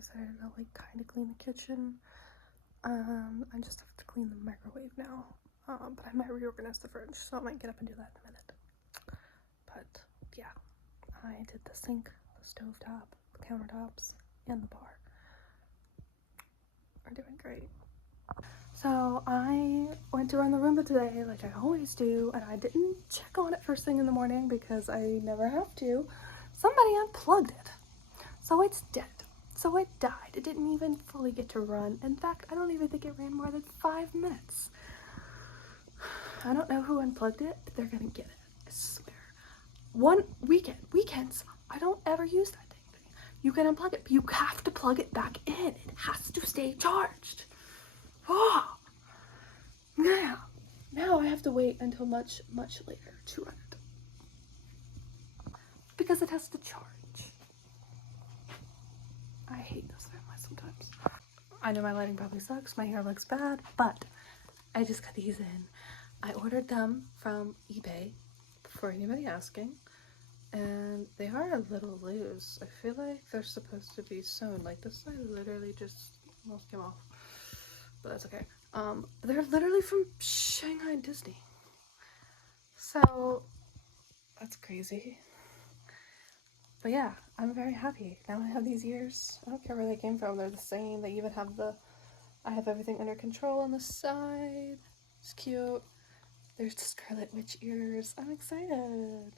decided to like kind of clean the kitchen. I just have to clean the microwave now. But I might reorganize the fridge, so I might get up and do that in a minute. But yeah, I did the sink, the stovetop, the countertops, and the bar. We're doing great. So I went around the Roomba today like I always do, and I didn't check on it first thing in the morning because I never have to. Somebody unplugged it, so it's dead. So it died. It didn't even fully get to run. In fact, I don't even think it ran more than 5 minutes. I don't know who unplugged it, but they're gonna get it, I swear. One weekends, I don't ever use that dang thing. You can unplug it, but you have to plug it back in. It has to stay charged. Oh, now I have to wait until much later to run it because it has to charge. I hate this family sometimes. I know my lighting probably sucks, my hair looks bad, but I just got these in. I ordered them from eBay, for anybody asking, and they are a little loose. I feel like they're supposed to be sewn. Like this side literally just almost came off, but that's okay. They're literally from Shanghai Disney, so that's crazy. But yeah, I'm very happy. Now I have these ears. I don't care where they came from. They're the same. They even have I have everything under control on the side. It's cute. There's the Scarlet Witch ears. I'm excited.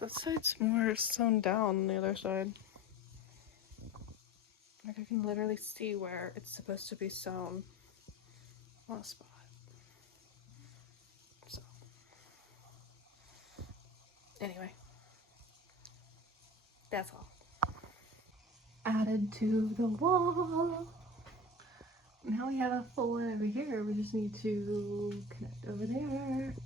That side's more sewn down than the other side. Like I can literally see where it's supposed to be sewn on a spot. So, anyway, that's all. Added to the wall. Now we have a full one over here. We just need to connect over there.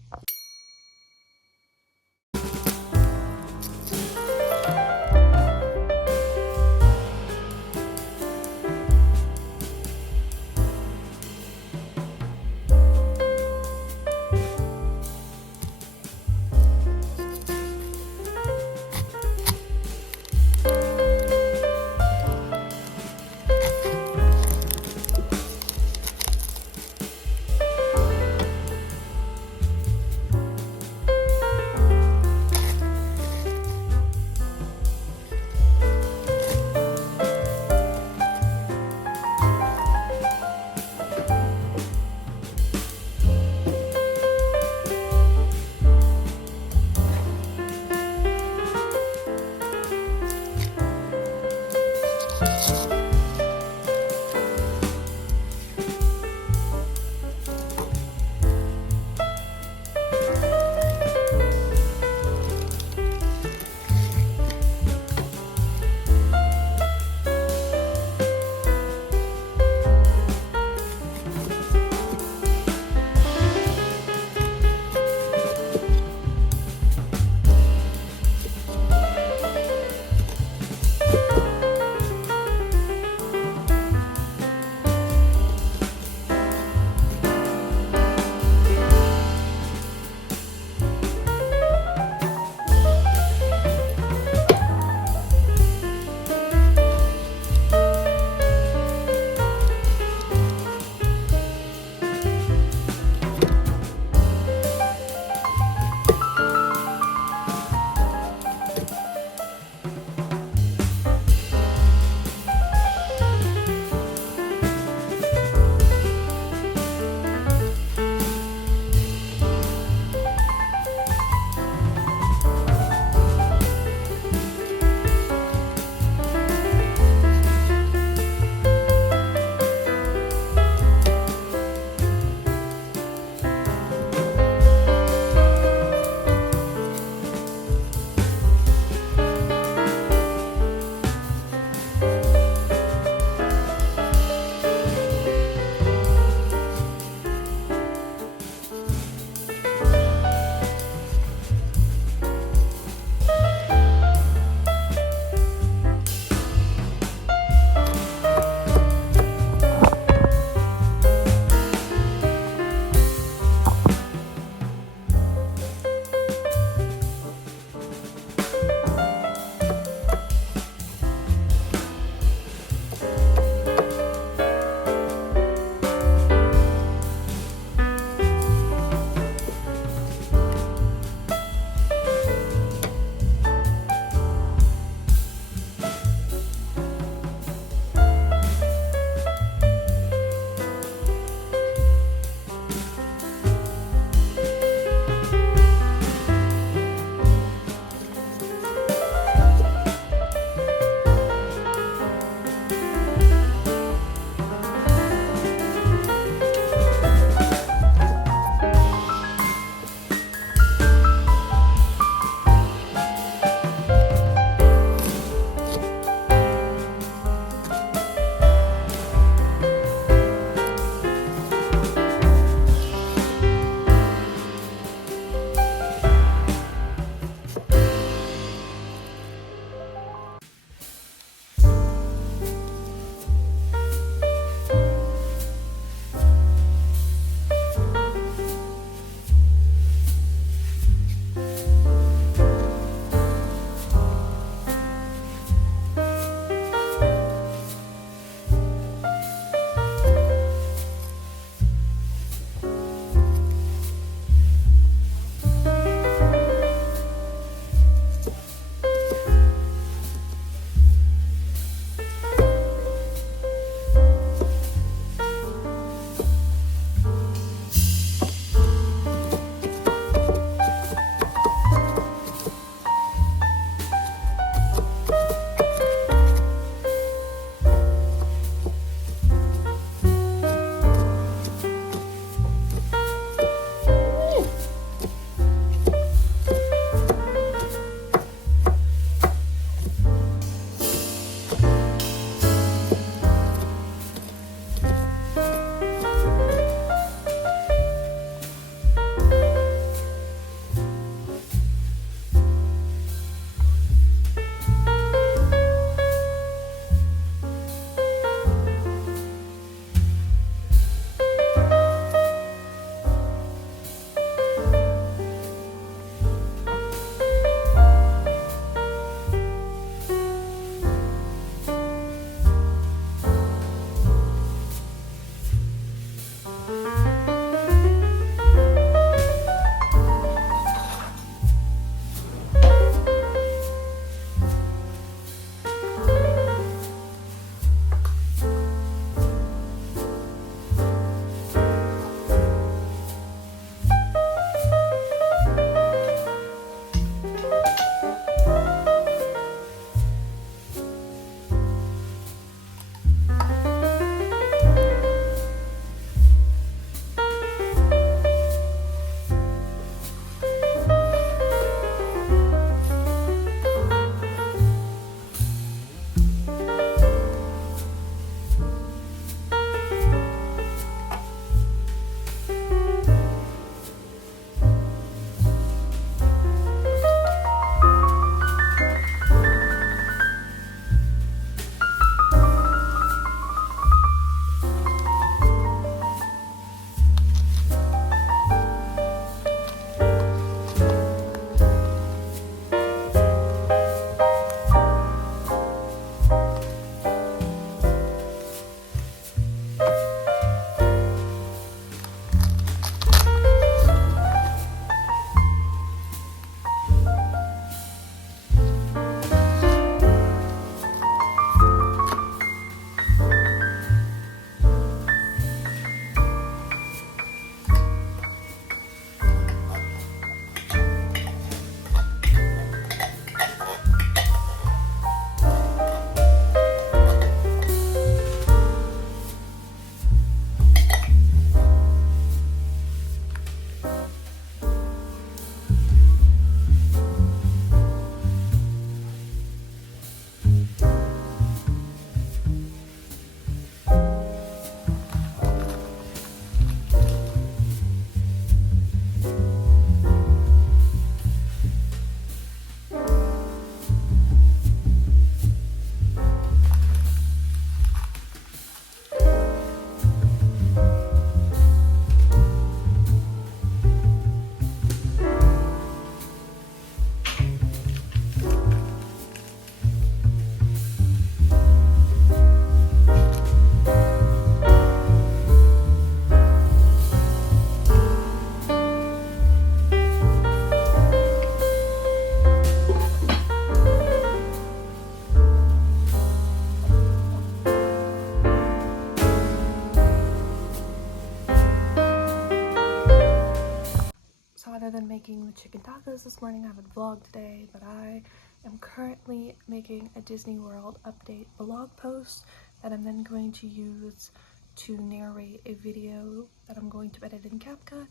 making the chicken tacos this morning. I haven't vlogged today, but I am currently making a Disney World update vlog post that I'm then going to use to narrate a video that I'm going to edit in CapCut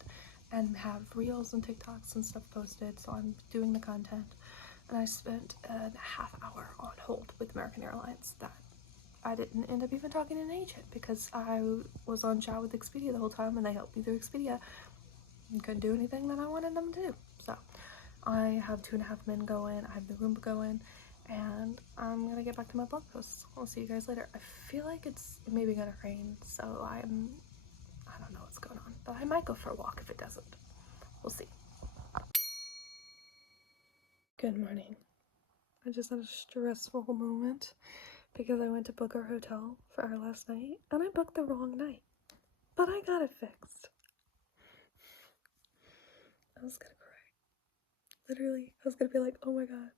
and have reels and TikToks and stuff posted. So I'm doing the content, and I spent a half hour on hold with American Airlines that I didn't end up even talking to an agent because I was on chat with Expedia the whole time, and they helped me through Expedia and couldn't do anything that I wanted them to do. So I have 2.5 men going, I have the Roomba going, and I'm gonna get back to my blog posts. I'll see you guys later. I feel like it's maybe gonna rain, so I don't know what's going on, but I might go for a walk if it doesn't. We'll see. Good morning. I just had a stressful moment because I went to book our hotel for our last night, and I booked the wrong night, but I got it fixed. I was gonna cry. Literally, I was gonna be like, oh my god.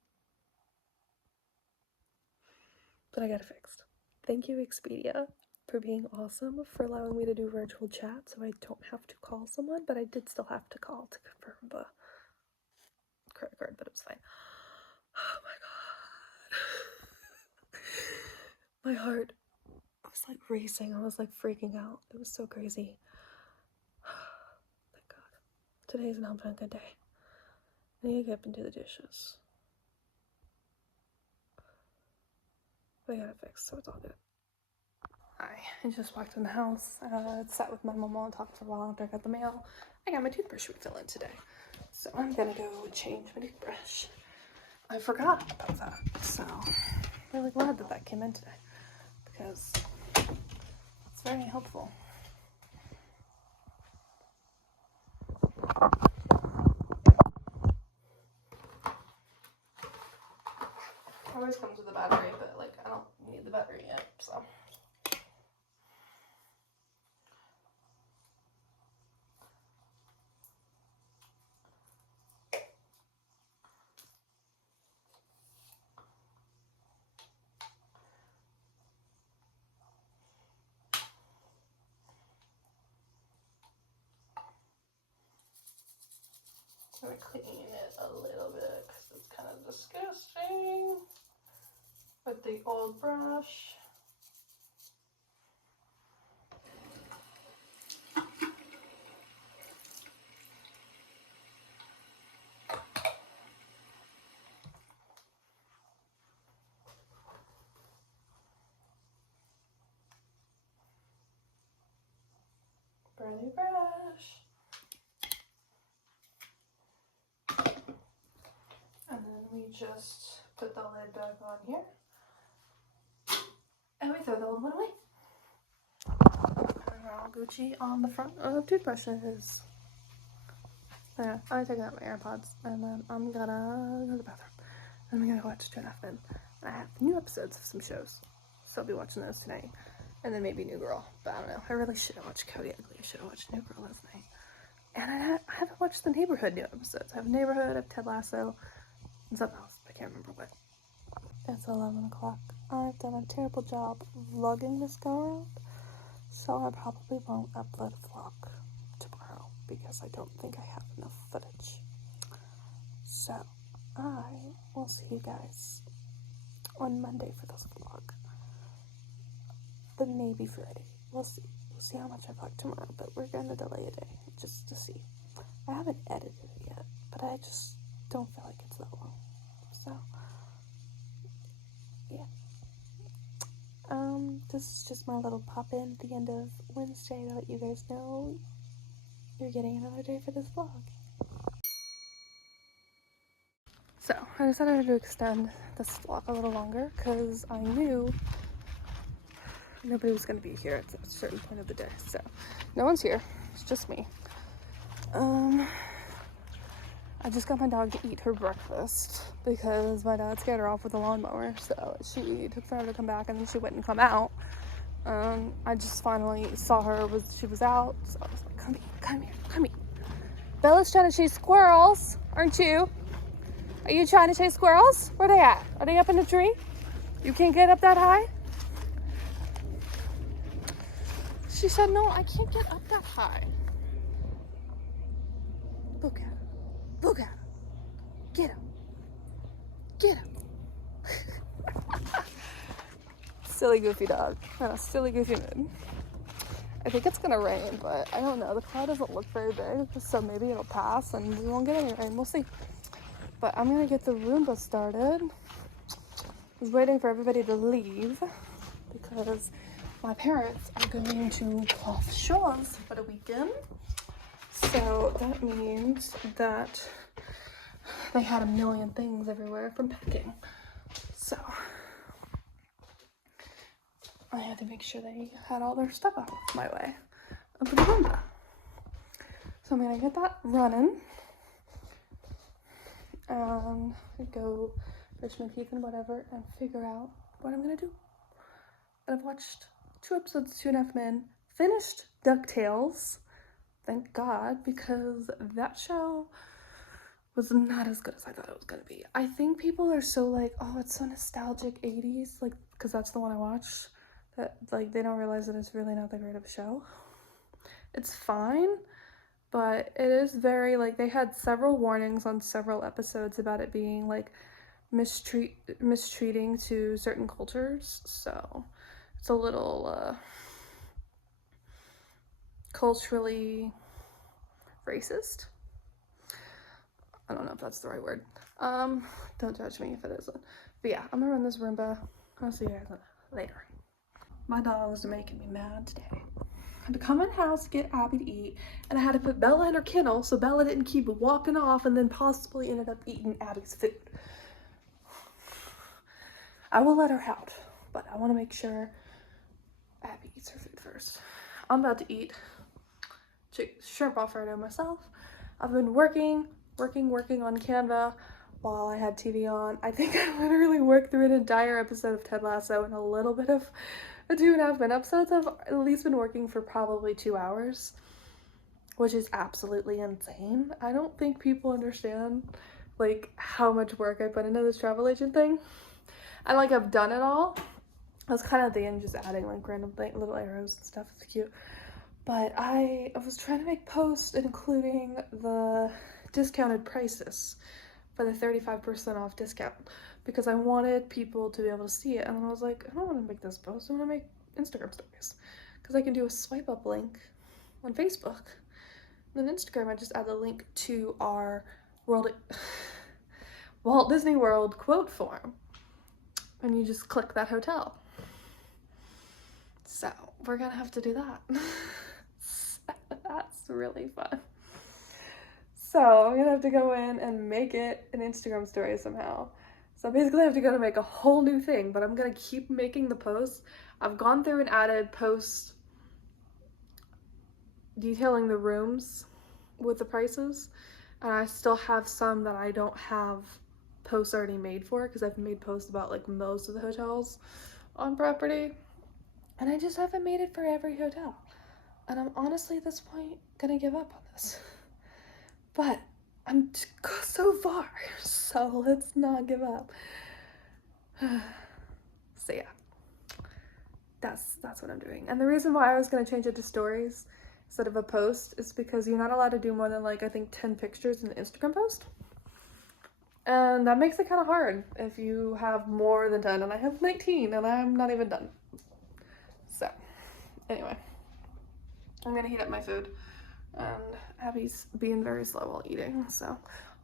But I got it fixed. Thank you, Expedia, for being awesome, for allowing me to do virtual chat so I don't have to call someone, but I did still have to call to confirm the credit card, but it was fine. Oh my god. My heart was like racing. I was like freaking out. It was so crazy. Thank god. Today's not been a good day. I need to get up and do the dishes. But I got it fixed, so it's all good. I just walked in the house, sat with my mom and talked for a while after I got the mail. I got my toothbrush refilling today, so I'm gonna go change my toothbrush. I forgot about that, so I'm really glad that that came in today because it's very helpful. It always comes with a battery, but like I don't need the battery yet, so. I'm gonna clean it a little bit because it's kind of disgusting with the old brush. Burny brush. And then we just put the lid back on here. And we throw the old one away. And we're all Gucci on the front of toothbrushes. Yeah, I'm taking out my AirPods, and then I'm gonna go to the bathroom. And I'm gonna watch 2.5 Men. And I have new episodes of some shows, so I'll be watching those tonight. And then maybe New Girl, but I don't know. I really should have watched Cody Ugly. I should have watched New Girl last night. And I haven't watched the Neighborhood new episodes. I have Neighborhood, I have Ted Lasso, and something else. I can't remember what. It's 11 o'clock. I've done a terrible job vlogging this go around, so I probably won't upload a vlog tomorrow because I don't think I have enough footage. So I will see you guys on Monday for this vlog. But maybe Friday. We'll see. We'll see how much I vlog tomorrow, but we're gonna delay a day just to see. I haven't edited it yet, but I just don't feel like it's that long. So yeah. This is just my little pop-in at the end of Wednesday to let you guys know you're getting another day for this vlog. So, I decided to extend this vlog a little longer because I knew nobody was going to be here at a certain point of the day. So, no one's here. It's just me. I just got my dog to eat her breakfast because my dad scared her off with a lawnmower, so she took forever to come back, and then she wouldn't come out. I just finally saw her, she was out, so I was like, come here, come here, come here. Bella's trying to chase squirrels, aren't you? Are you trying to chase squirrels? Where are they at? Are they up in the tree? You can't get up that high? She said, no, I can't get up that high. Look at her. Look at him. Get him. Get him. Silly goofy dog. Oh, silly goofy mood. I think it's gonna rain, but I don't know. The cloud doesn't look very big, so maybe it'll pass and we won't get any rain. We'll see. But I'm gonna get the Roomba started. I was waiting for everybody to leave because my parents are going to Cloth Shores for the weekend. So that means that they had a million things everywhere from packing. So I had to make sure they had all their stuff out of my way of the Roomba. So I'm gonna get that running and go brush my teeth and whatever and figure out what I'm gonna do. And I've watched 2 episodes of 2.5 Men, finished DuckTales, thank God, because that show was not as good as I thought it was gonna be. I think people are so like, oh, it's so nostalgic 80s, like, because that's the one I watched, that like they don't realize that it's really not that great of a show. It's fine, but it is very like, they had several warnings on several episodes about it being like mistreating to certain cultures, so it's a little culturally racist. I don't know if that's the right word. Don't judge me if it isn't. But yeah, I'm gonna run this Roomba. I'll see you guys later. My dog's making me mad today. I had to come in the house, get Abby to eat, and I had to put Bella in her kennel so Bella didn't keep walking off and then possibly ended up eating Abby's food. I will let her out, but I want to make sure Abby eats her food first. I'm about to eat shrimp Alfredo myself. I've been working on Canva while I had TV on. I think I literally worked through an entire episode of Ted Lasso and a little bit of the 2.5 Men episodes. I've at least been working for probably 2 hours, which is absolutely insane. I don't think people understand like how much work I put into this travel agent thing. And like I've done it all. I was kind of at the end just adding like random little arrows and stuff. It's cute. But I was trying to make posts including the discounted prices for the 35% off discount because I wanted people to be able to see it. And then I was like, I don't want to make this post. I want to make Instagram stories because I can do a swipe up link on Facebook. And then Instagram, I just add the link to our Walt Disney World quote form. And you just click that hotel. So we're gonna have to do that. That's really fun. So I'm gonna have to go in and make it an Instagram story somehow. So basically I have to go to make a whole new thing, but I'm gonna keep making the posts. I've gone through and added posts detailing the rooms with the prices. And I still have some that I don't have posts already made for because I've made posts about like most of the hotels on property. And I just haven't made it for every hotel. And I'm honestly at this point gonna give up on this. But I'm so far, so let's not give up. So yeah, that's what I'm doing. And the reason why I was gonna change it to stories instead of a post is because you're not allowed to do more than like I think 10 pictures in an Instagram post. And that makes it kind of hard if you have more than 10, and I have 19 and I'm not even done. So anyway, I'm gonna heat up my food, and Abby's being very slow while eating, so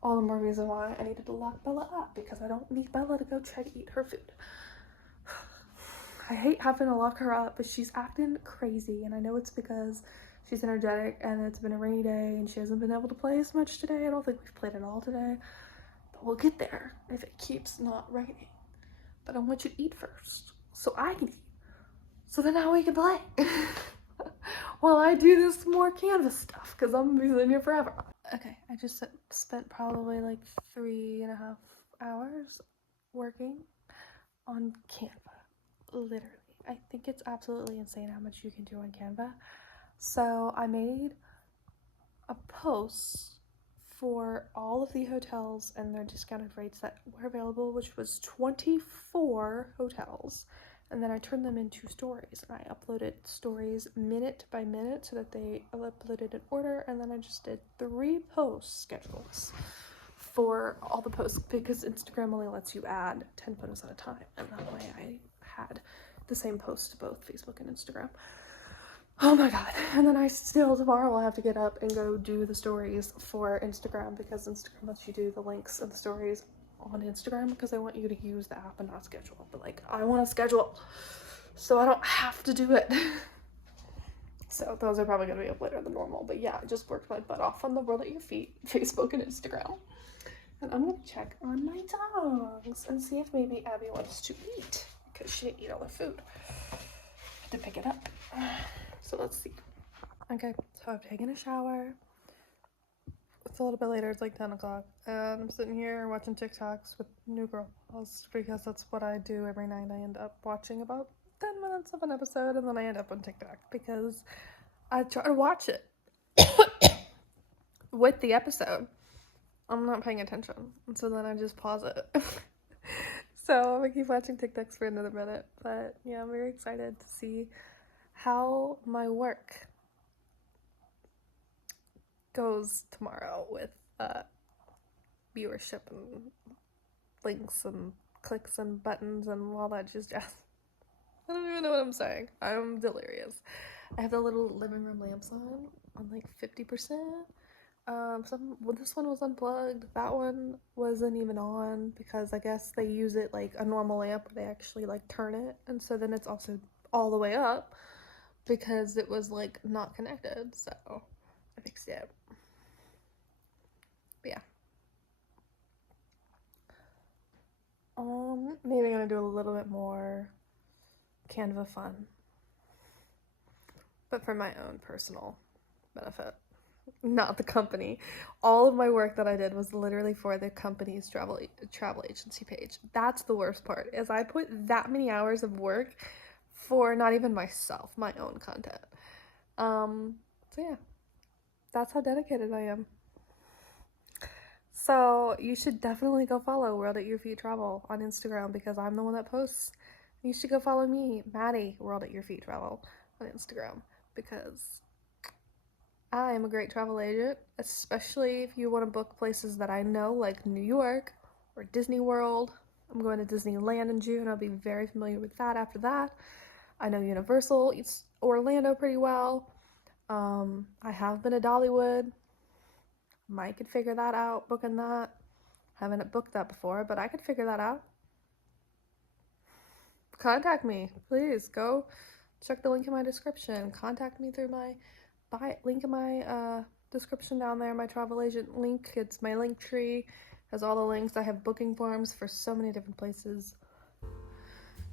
all the more reason why I needed to lock Bella up, because I don't need Bella to go try to eat her food. I hate having to lock her up, but she's acting crazy, and I know it's because she's energetic and it's been a rainy day and she hasn't been able to play as much today. I don't think we've played at all today, but we'll get there if it keeps not raining. But I want you to eat first so I can eat, so then now we can play. While I do this more canvas stuff, because I'm gonna be sitting here forever. Okay, I just spent probably like 3.5 hours working on Canva. Literally. I think it's absolutely insane how much you can do on Canva. So I made a post for all of the hotels and their discounted rates that were available, which was 24 hotels. And then I turned them into stories, and I uploaded stories minute by minute so that they uploaded in order. And then I just did 3 post schedules for all the posts because Instagram only lets you add 10 photos at a time, and that way I had the same post to both Facebook and Instagram. Oh my god. And then I still tomorrow will have to get up and go do the stories for Instagram because Instagram lets you do the links of the stories on Instagram because I want you to use the app and not schedule. But like, I want to schedule so I don't have to do it. So those are probably going to be up later than normal. But yeah, I just worked my butt off on the World at Your Feet, Facebook and Instagram. And I'm going to check on my dogs and see if maybe Abby wants to eat because she didn't eat all her food. I had to pick it up. So let's see. Okay, so I've taken a shower. It's a little bit later, it's like 10 o'clock. And I'm sitting here watching TikToks with New Girl because that's what I do every night. I end up watching about 10 minutes of an episode and then I end up on TikTok because I try to watch it with the episode. I'm not paying attention. And so then I just pause it. So I'm gonna keep watching TikToks for another minute. But yeah, I'm very excited to see how my work goes tomorrow with viewership and links and clicks and buttons and all that just jazz. I don't even know what I'm saying. I'm delirious. I have the little living room lamps on like 50%. This one was unplugged. That one wasn't even on because I guess they use it like a normal lamp, but they actually like turn it, and so then it's also all the way up because it was like not connected. So I fixed it. But yeah. Maybe I'm gonna do a little bit more Canva fun, but for my own personal benefit, not the company. All of my work that I did was literally for the company's travel agency page. That's the worst part, is I put that many hours of work for not even myself, my own content. So yeah, that's how dedicated I am. So you should definitely go follow World at Your Feet Travel on Instagram because I'm the one that posts. You should go follow me, Maddie, World at Your Feet Travel on Instagram because I am a great travel agent, especially if you want to book places that I know, like New York or Disney World. I'm going to Disneyland in June. I'll be very familiar with that after that. I know Universal, it's Orlando pretty well. I have been to Dollywood. Mike could figure that out, booking that. Haven't booked that before, but I could figure that out. Contact me, please. Go check the link in my description. Contact me through my link in my description down there, my travel agent link. It's my link tree, has all the links. I have booking forms for so many different places.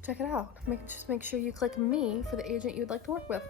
Check it out. Just make sure you click me for the agent you'd like to work with.